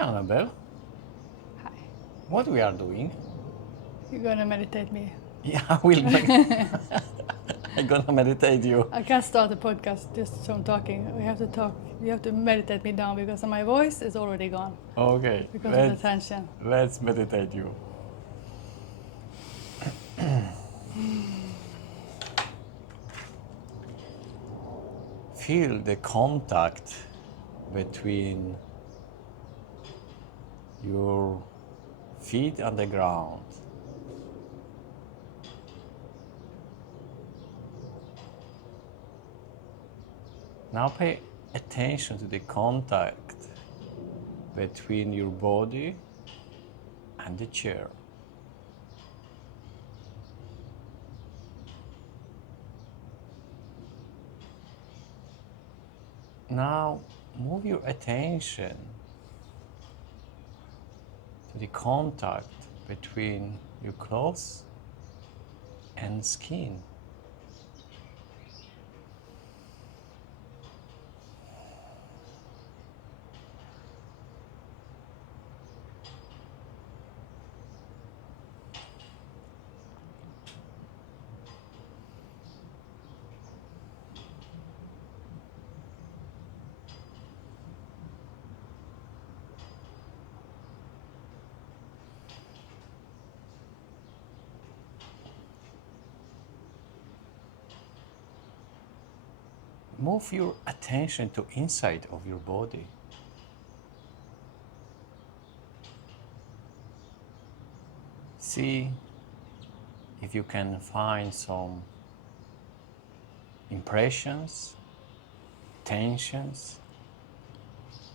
Annabelle. Hi. What we are doing? You're gonna meditate me. Yeah, I will. I'm gonna meditate you. I can't start a podcast just from talking. We have to talk. You have to meditate me down because my voice is already gone Okay. because of the tension. Let's meditate you. Feel the contact between your feet on the ground. Now pay attention to the contact between your body and the chair. Now move your attention to the contact between your clothes and skin. Move your attention to inside of your body. See if you can find some impressions, tensions,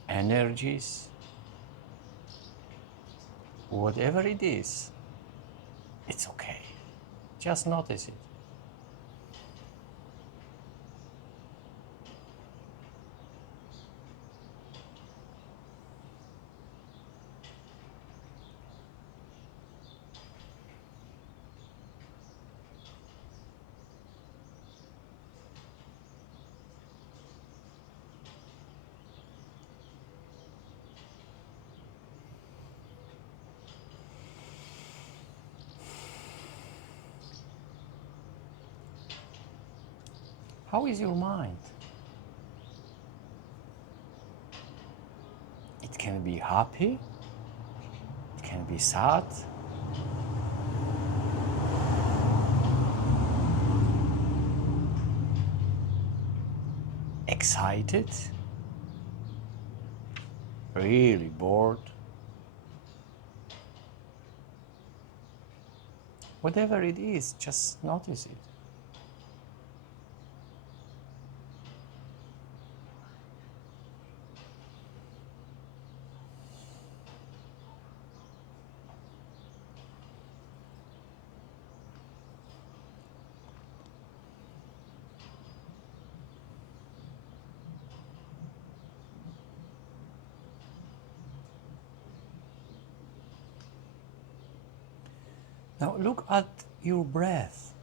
energies, whatever it is, it's okay. Just notice it. How is your mind? It can be happy, it can be sad, excited, really bored. Whatever it is, just notice it. Now look at your breath.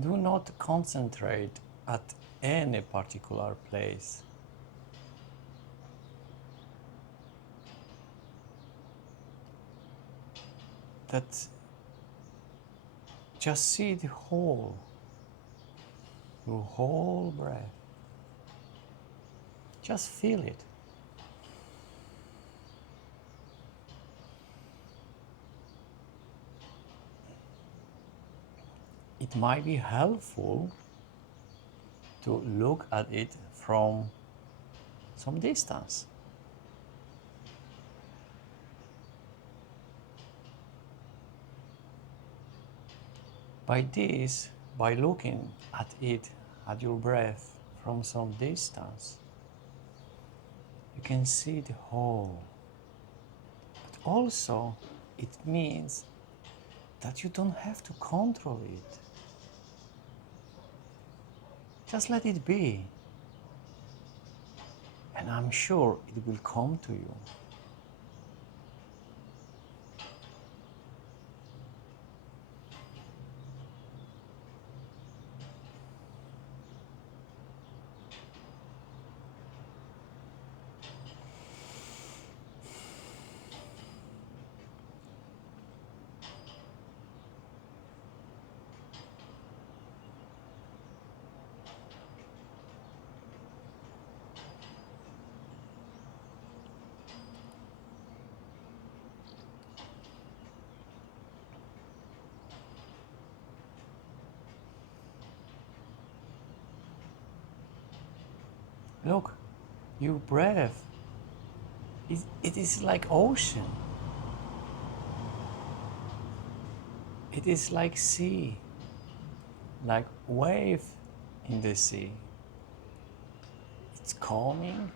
Do not concentrate at any particular place. That just see the whole, your whole breath. Just feel it. It might be helpful to look at it from some distance. By looking at it, at your breath from some distance, you can see the whole. But also, it means that you don't have to control it. Just let it be. And I'm sure it will come to you. Look, your breath, it is like ocean. It is like sea, like wave in the sea. It's coming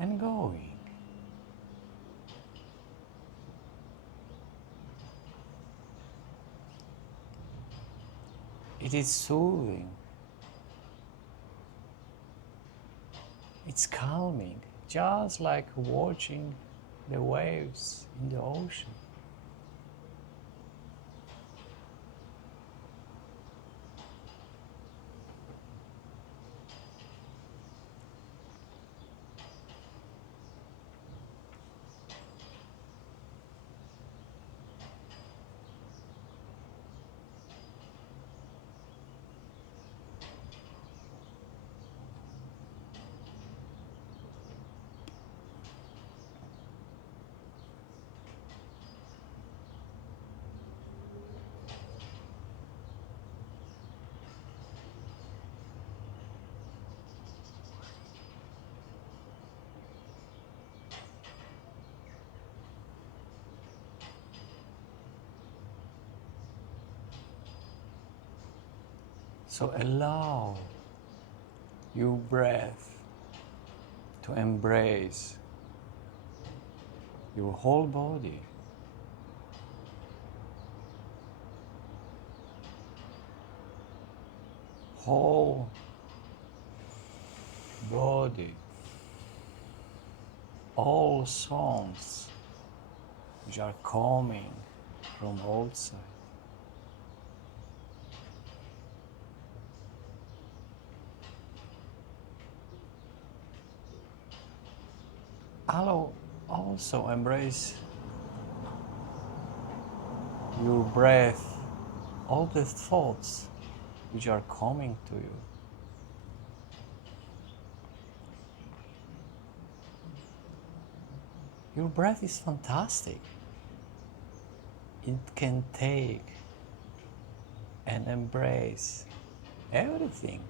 and going. It is soothing. It's calming, just like watching the waves in the ocean. So allow your breath to embrace your whole body. Whole body. All songs which are coming from outside. Allow also embrace your breath, all the thoughts which are coming to you. Your breath is fantastic. It can take and embrace everything.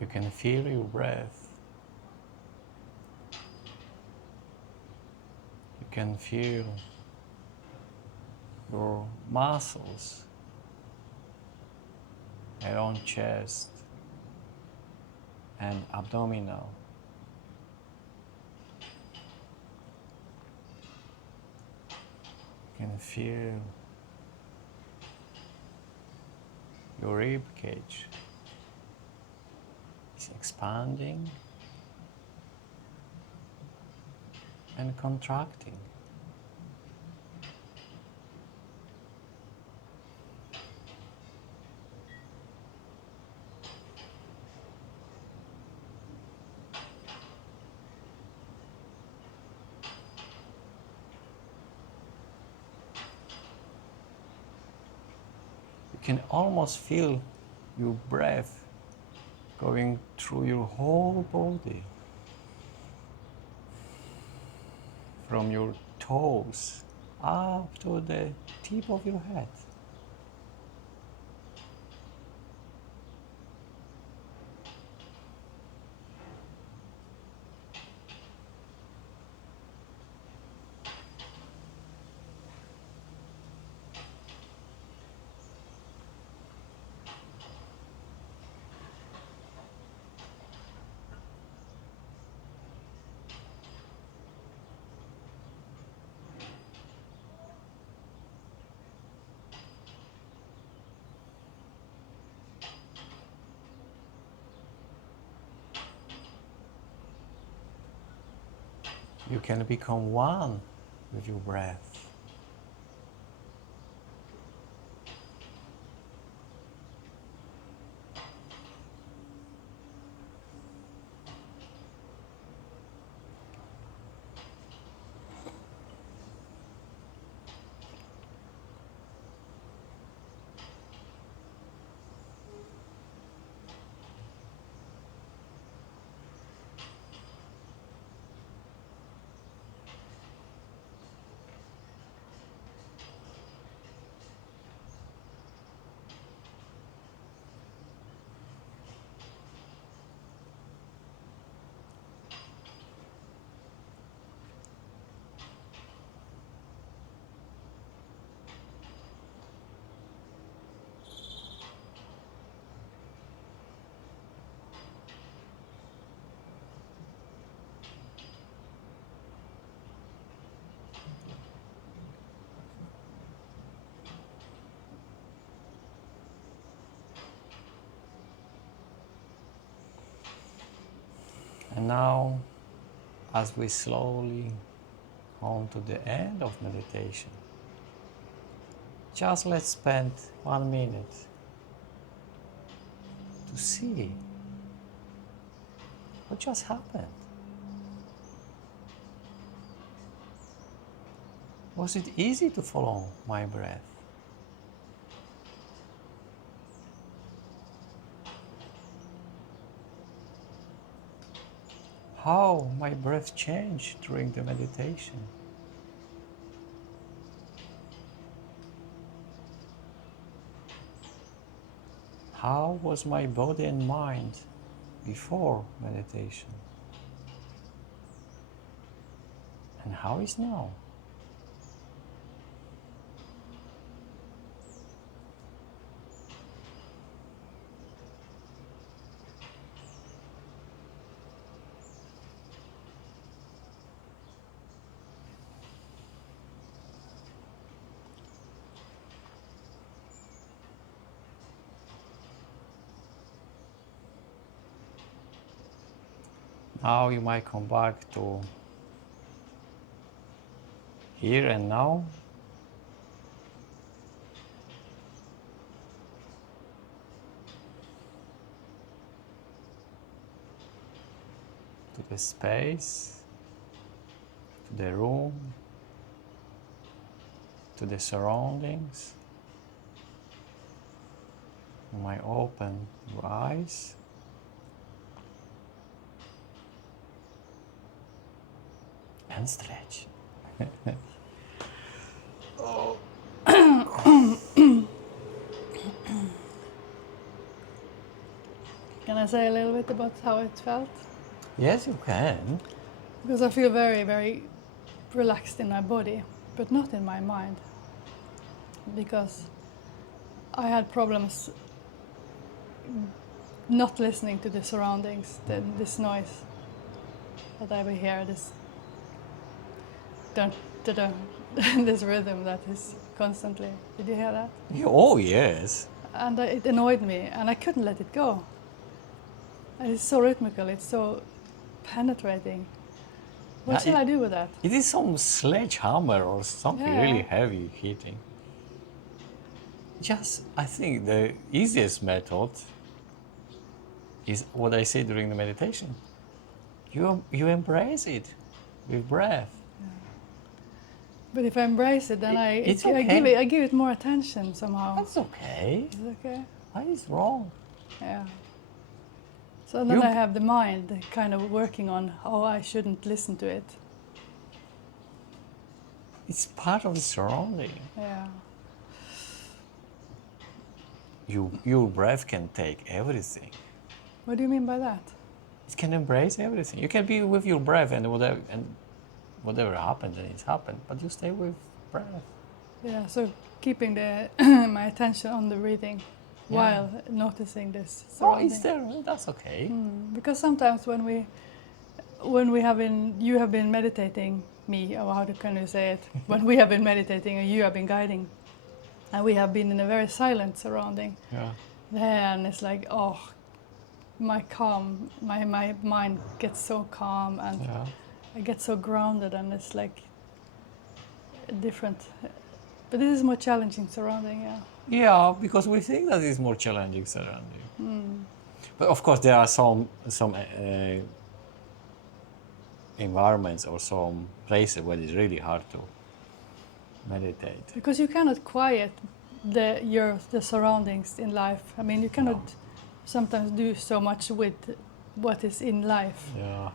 You can feel your breath. You can feel your muscles around chest and abdominal. You can feel your rib cage is expanding and contracting. You can almost feel your breath going through your whole body, from your toes up to the tip of your head. You can become one with your breath. And now, as we slowly come to the end of meditation, just let's spend 1 minute to see what just happened. Was it easy to follow my breath? How my breath changed during the meditation? How was my body and mind before meditation? And how is now? Now you might come back to here and now. To the space, to the room, to the surroundings. You might open your eyes. And stretch. Can I say a little bit about how it felt? Yes, you can. Because I feel very, very relaxed in my body, but not in my mind. Because I had problems not listening to the surroundings, this noise that I will hear, this dun, dun, dun, this rhythm that is constantly. Did you hear that? Oh, yes. And it annoyed me, and I couldn't let it go. And it's so rhythmical, it's so penetrating. What shall I do with that? It is some sledgehammer or something really heavy hitting. Just, I think the easiest method is what I say during the meditation. You embrace it with breath. Yeah. But if I embrace it, then I give it more attention somehow. That's okay. Is it okay? What is wrong? Yeah. So then I have the mind kind of working on how I shouldn't listen to it. it's part of the surrounding. Yeah. Your breath can take everything. What do you mean by that? It can embrace everything. You can be with your breath and whatever happens, and it's happened. But you stay with breath. Yeah, so keeping the my attention on the breathing while noticing this Oh, surrounding. it's there. That's okay. Because sometimes when we have been, you have been meditating me, or how can you say it? When we have been meditating and you have been guiding, and we have been in a very silent surrounding, Yeah. then it's like, oh, my mind gets so calm and Yeah. I get so grounded, and it's like different. But this is more challenging surrounding, yeah. Yeah, because we think that it's more challenging surrounding. But of course, there are some environments or some places where it's really hard to meditate. Because you cannot quiet the surroundings in life. I mean, you cannot sometimes do so much with what is in life, Yeah.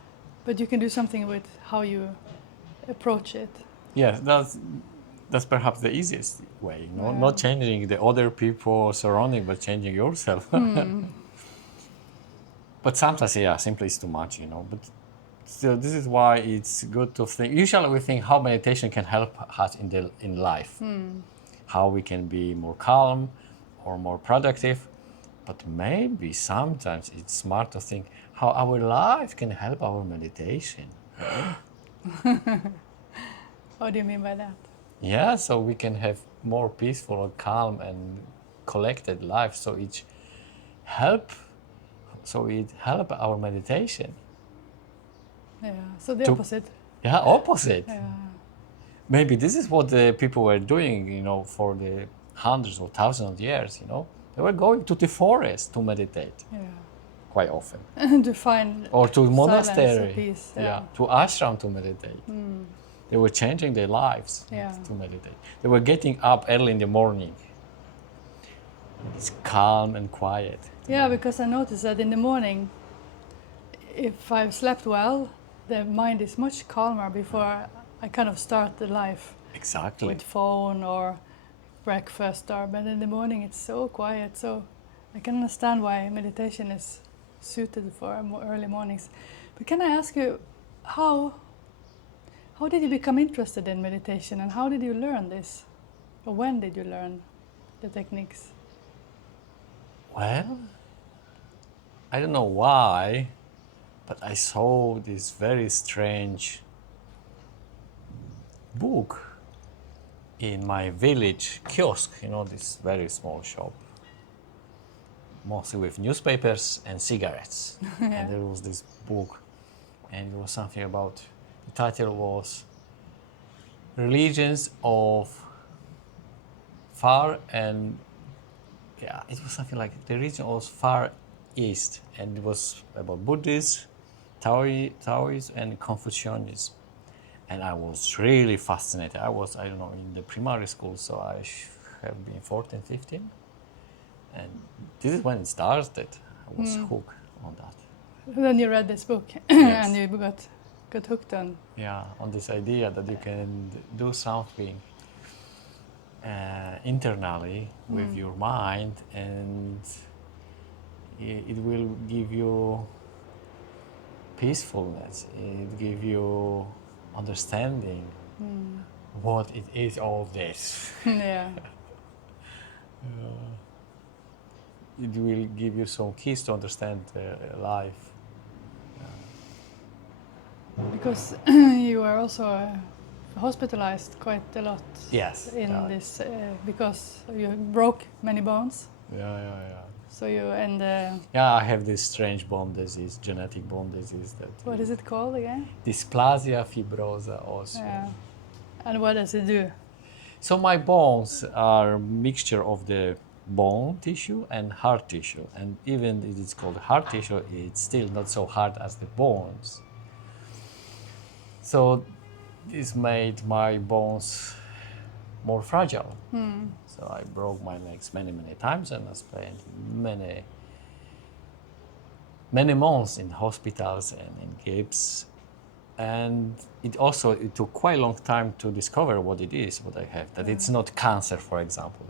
but you can do something with how you approach it. Yes, that's perhaps the easiest way. You know? Yeah. Not changing the other people surrounding, but changing yourself. But sometimes, yeah, simply it's too much, you know. But still, this is why it's good to think. Usually, we think how meditation can help us in life, how we can be more calm or more productive. But maybe sometimes it's smart to think how our life can help our meditation. What do you mean by that? Yeah, so we can have more peaceful, calm, and collected life. So it help our meditation. Yeah, so the opposite. Yeah, opposite. Yeah. Maybe this is what the people were doing, you know, for the hundreds or thousands of years. You know, they were going to the forest to meditate Yeah. quite often, To find or to silence, monastery. peace. Yeah, to ashram to meditate. They were changing their lives to meditate. They were getting up early in the morning. It's calm and quiet. Yeah, because I noticed that in the morning, if I've slept well, the mind is much calmer before I kind of start the life Exactly. with phone or breakfast. But in the morning it's so quiet, so I can understand why meditation is suited for early mornings. But can I ask you, how did you become interested in meditation, and how did you learn this? Or when did you learn the techniques? Well, I don't know why, but I saw this very strange book in my village kiosk, you know, this very small shop, mostly with newspapers and cigarettes. And there was this book, and it was something about, the title was Religions of Far and, yeah, it was something like the region was Far East, and it was about Buddhism, Taoism, and Confucianism. And I was really fascinated. I don't know, in the primary school, so I have been 14, 15. And this is when it started. I was hooked on that. Then you read this book Yes. and you got hooked on. Yeah, on this idea that you can do something internally with your mind, and it will give you peacefulness. It give you understanding what it is, all this. Yeah. It will give you some keys to understand life. Because you were also hospitalized quite a lot. Yes. In Yeah. this because you broke many bones. Yeah. So you Yeah, I have this strange bone disease, genetic bone disease that. what is it called again? Dysplasia fibrosa ossea. Yeah. And what does it do? So my bones are a mixture of the bone tissue and hard tissue, and even if it's called hard tissue, it's still not so hard as the bones. So this made my bones more fragile. So I broke my legs many times, and I spent many months in hospitals and in gips. And it took quite a long time to discover what it is, what I have. That it's not cancer, for example,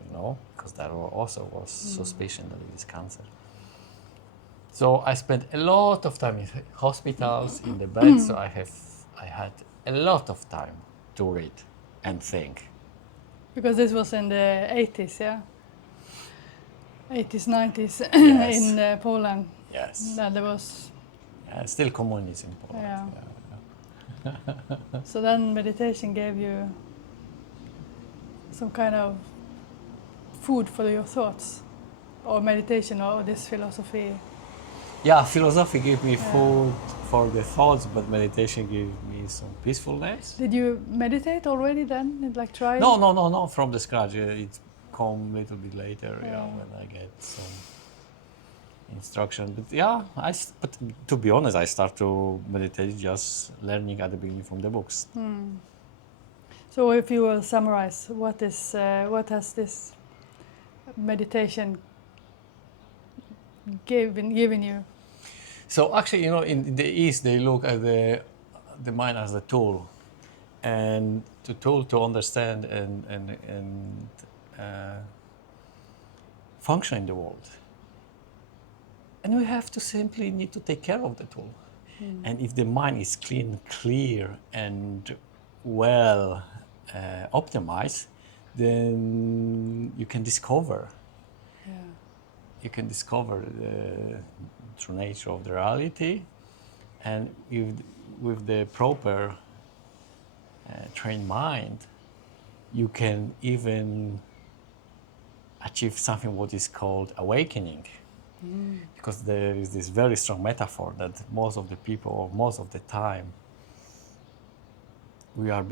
because there also was suspicion that it is cancer. So I spent a lot of time in hospitals, in the bed. So I had a lot of time to read and think. Because this was in the 80s, yeah? 80s, 90s Yes. in Poland. Yes. There was... Still communism in Poland. Yeah. Yeah. So then meditation gave you some kind of food for your thoughts, or meditation, or this philosophy. Yeah, philosophy gave me food for the thoughts, but meditation gave me some peacefulness. Did you meditate already then? Like try? No, from the scratch. It come a little bit later, when I get some instruction. But but to be honest, I start to meditate just learning at the beginning from the books. So if you will summarize, what has this meditation given you? So actually, in the East, they look at the mind as a tool, and the tool to understand and function in the world. And we have to simply need to take care of the tool. And if the mind is clear, and well optimized, then you can discover. You can discover the true nature of the reality, and with the proper trained mind, you can even achieve something what is called awakening. Because there is this very strong metaphor that most of the people, or most of the time, we are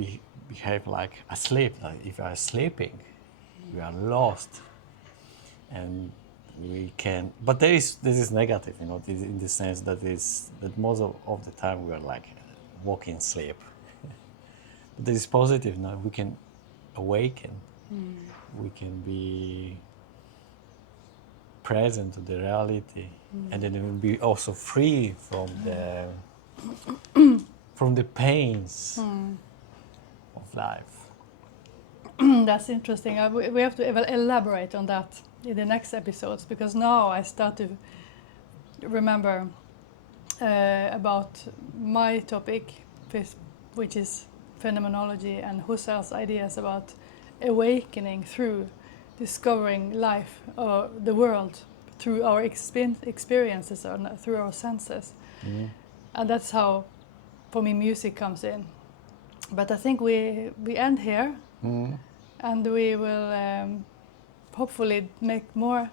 behave like asleep. Like if we are sleeping, we are lost, and we can. But this is negative, in the sense that most of the time we are like walking sleep. But this is positive. Now we can awaken. We can be present to the reality, and then we will be also free from the pains of life. That's interesting. We have to elaborate on that in the next episodes, because now I start to remember about my topic, which is phenomenology, and Husserl's ideas about awakening through discovering life or the world through our experiences or through our senses. And that's how, for me, music comes in. But I think we end here, and we will hopefully make more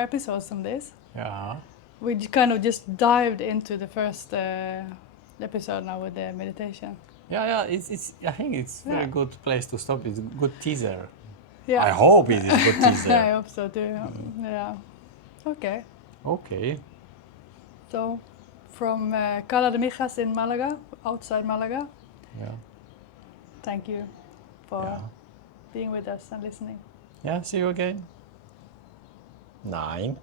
episodes on this. Yeah. We kind of just dived into the first episode now with the meditation. Yeah. I think it's a very good place to stop. It's a good teaser. Yeah. I hope it is a good teaser. I hope so too. Yeah. Okay. So, from Cala de Mijas in Malaga, outside Malaga. Yeah. Thank you for being with us and listening. Yeah. See you again. 9.